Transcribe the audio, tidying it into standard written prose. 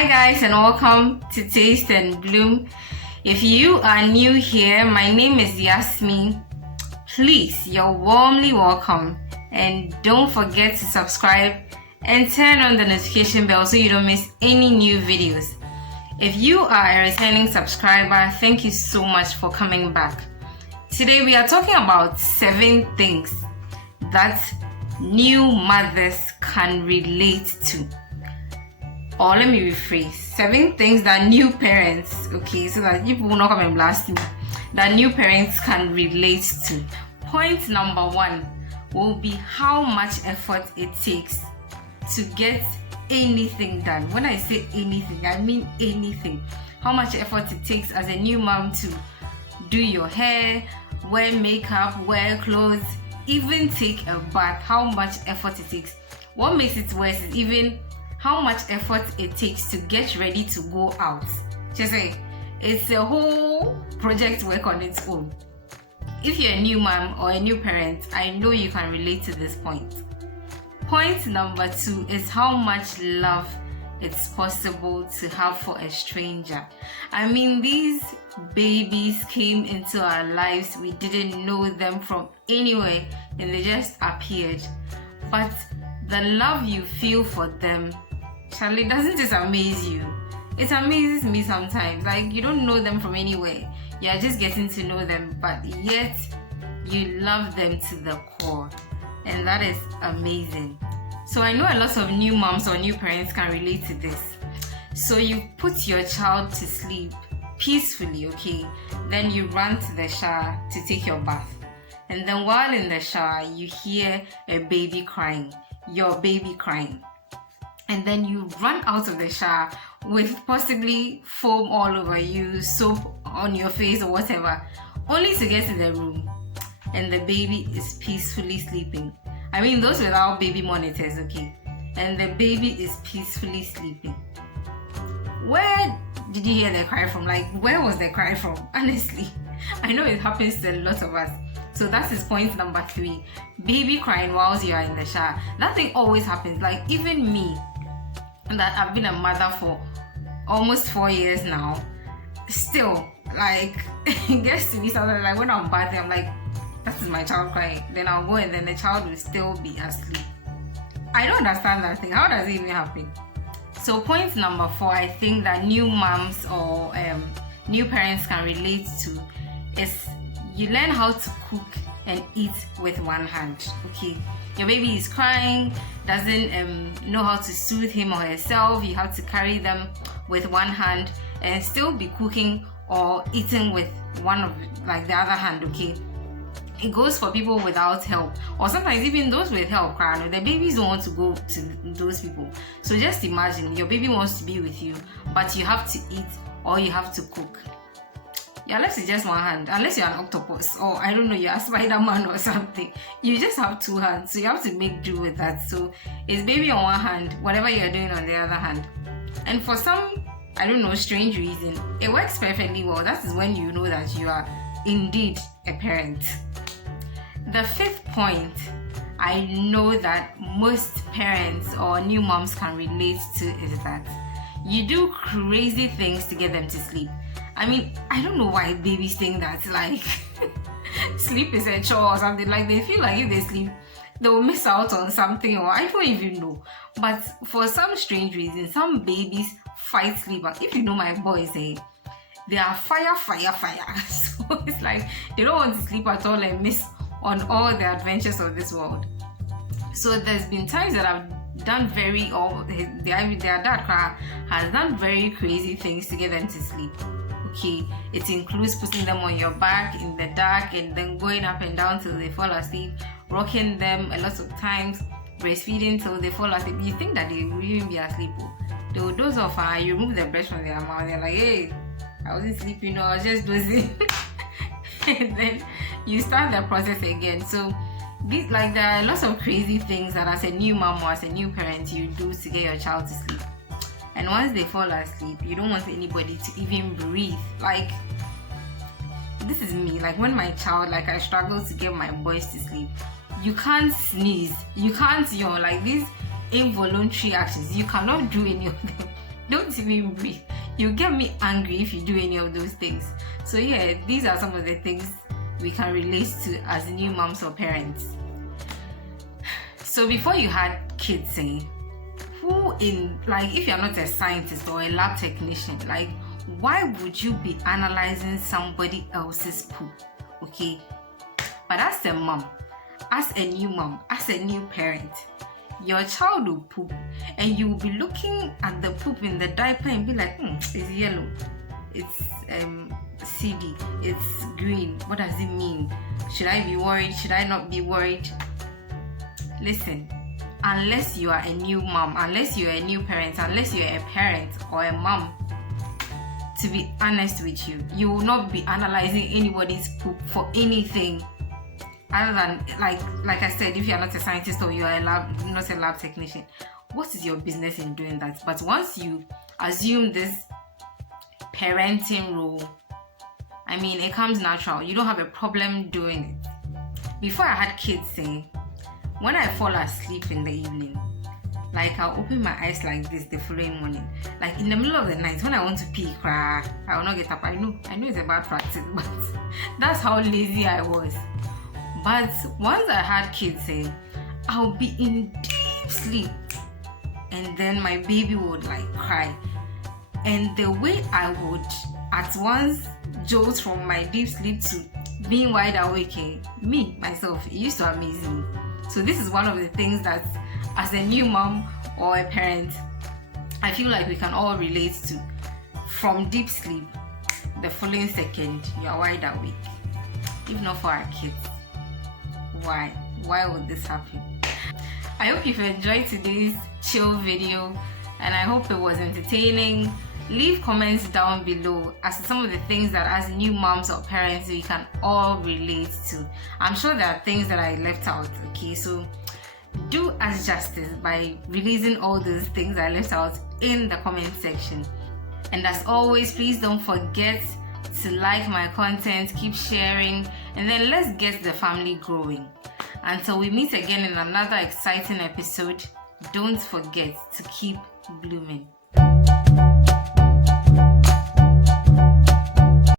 Hi guys and welcome to Taste and Bloom. If you are new here, my name is Yasmin. Please, you're warmly welcome, and don't forget to subscribe and turn on the notification bell so you don't miss any new videos. If you are a returning subscriber, thank you so much for coming back. Today we are talking about 7 things that new mothers can relate to. Or let me rephrase, 7 things that new parents, okay, so that people will not come and blast me, that new parents can relate to. Point number 1 will be how much effort it takes to get anything done. When I say anything, I mean anything. How much effort it takes as a new mom to do your hair, wear makeup, wear clothes, even take a bath. How much effort it takes. What makes it worse is even how much effort it takes to get ready to go out. Just say it's a whole project work on its own. If you're a new mom or a new parent, I know you can relate to this point. Point number 2 is how much love it's possible to have for a stranger. I mean, these babies came into our lives, we didn't know them from anywhere and they just appeared. But the love you feel for them, Charlie, doesn't just amaze you? It amazes me sometimes. Like, you don't know them from anywhere. You're just getting to know them, but yet you love them to the core. And that is amazing. So I know a lot of new moms or new parents can relate to this. So you put your child to sleep peacefully, okay? Then you run to the shower to take your bath. And then while in the shower, you hear a baby crying, your baby crying. And then you run out of the shower with possibly foam all over you, soap on your face or whatever, only to get to the room and the baby is peacefully sleeping. I mean, those without baby monitors, okay? And the baby is peacefully sleeping. Where did you hear the cry from? Like, where was the cry from? Honestly, I know it happens to a lot of us. So that is point number 3. Baby crying whilst you are in the shower. That thing always happens. Like, even me, that I've been a mother for almost 4 years now, still, like, it gets to be something like when I'm bathing, I'm like, that is my child crying. Then I'll go and then the child will still be asleep. I don't understand that thing. How does it even happen? So point number 4, I think that new moms or new parents can relate to is you learn how to cook and eat with one hand, okay? Your baby is crying, doesn't know how to soothe him or herself. You have to carry them with one hand and still be cooking or eating with one of like the other hand, okay? It goes for people without help, or sometimes even those with help. The babies don't want to go to those people. So just imagine your baby wants to be with you, but you have to eat or you have to cook. You're left with just one hand, unless you're an octopus or I don't know, you're a Spider-Man or something. You just have 2 hands, so you have to make do with that. So it's baby on one hand, whatever you're doing on the other hand. And for some, I don't know, strange reason, it works perfectly well. That is when you know that you are indeed a parent. The 5th point, I know that most parents or new moms can relate to is that you do crazy things to get them to sleep. I mean, I don't know why babies think that like sleep is a chore or something. Like, they feel like if they sleep, they'll miss out on something, or I don't even know. But for some strange reason, some babies fight sleep. And if you know my boys, they are fire. So it's like they don't want to sleep at all and miss on all the adventures of this world. So there's been times that I've done their dad has done very crazy things to get them to sleep. Okay, it includes putting them on your back in the dark and then going up and down till they fall asleep, rocking them a lot of times, breastfeeding till they fall asleep. You think that they will even be asleep. They will doze off and you remove the breast from their mouth. They're like, hey, I wasn't sleeping, I was just dozing. And then you start the process again. So there are lots of crazy things that as a new mom or as a new parent you do to get your child to sleep. And once they fall asleep, you don't want anybody to even breathe. Like, this is me. Like, when my child, like, I struggle to get my boys to sleep. You can't sneeze. You can't yawn. Like, these involuntary actions, you cannot do any of them. Don't even breathe. You get me angry if you do any of those things. So yeah, these are some of the things we can relate to as new moms or parents. So before you had kids, if you're not a scientist or a lab technician, like, why would you be analyzing somebody else's poop? Okay, but as a mom, as a new parent, your child will poop and you will be looking at the poop in the diaper and be like, it's yellow, it's CD, it's green, what does it mean? Should I be worried? Should I not be worried? Listen, unless you are a new mom, unless you're a new parent, unless you're a parent or a mom, to be honest with you, you will not be analyzing anybody's poop for anything other than, like I said, if you're not a scientist or you are not a lab technician, what is your business in doing that? But once you assume this parenting role, it comes natural. You don't have a problem doing it. Before I had kids, when I fall asleep in the evening, I'll open my eyes like this the following morning. Like in the middle of the night, when I want to pee, I will not get up. I know it's a bad practice, but that's how lazy I was. But once I had kids, I'll be in deep sleep, and then my baby would cry, and the way I would at once jolt from my deep sleep to being wide awake, me myself, it used to amaze me. So this is one of the things that, as a new mom or a parent, I feel like we can all relate to. From deep sleep, the following second, you are wide awake. If not for our kids, why would this happen? I hope you've enjoyed today's chill video, and I hope it was entertaining. Leave comments down below as to some of the things that, as new moms or parents, we can all relate to. I'm sure there are things that I left out, okay? So do us justice by releasing all those things I left out in the comment section. And as always, please don't forget to like my content, keep sharing, and then let's get the family growing. Until we meet again in another exciting episode, don't forget to keep blooming.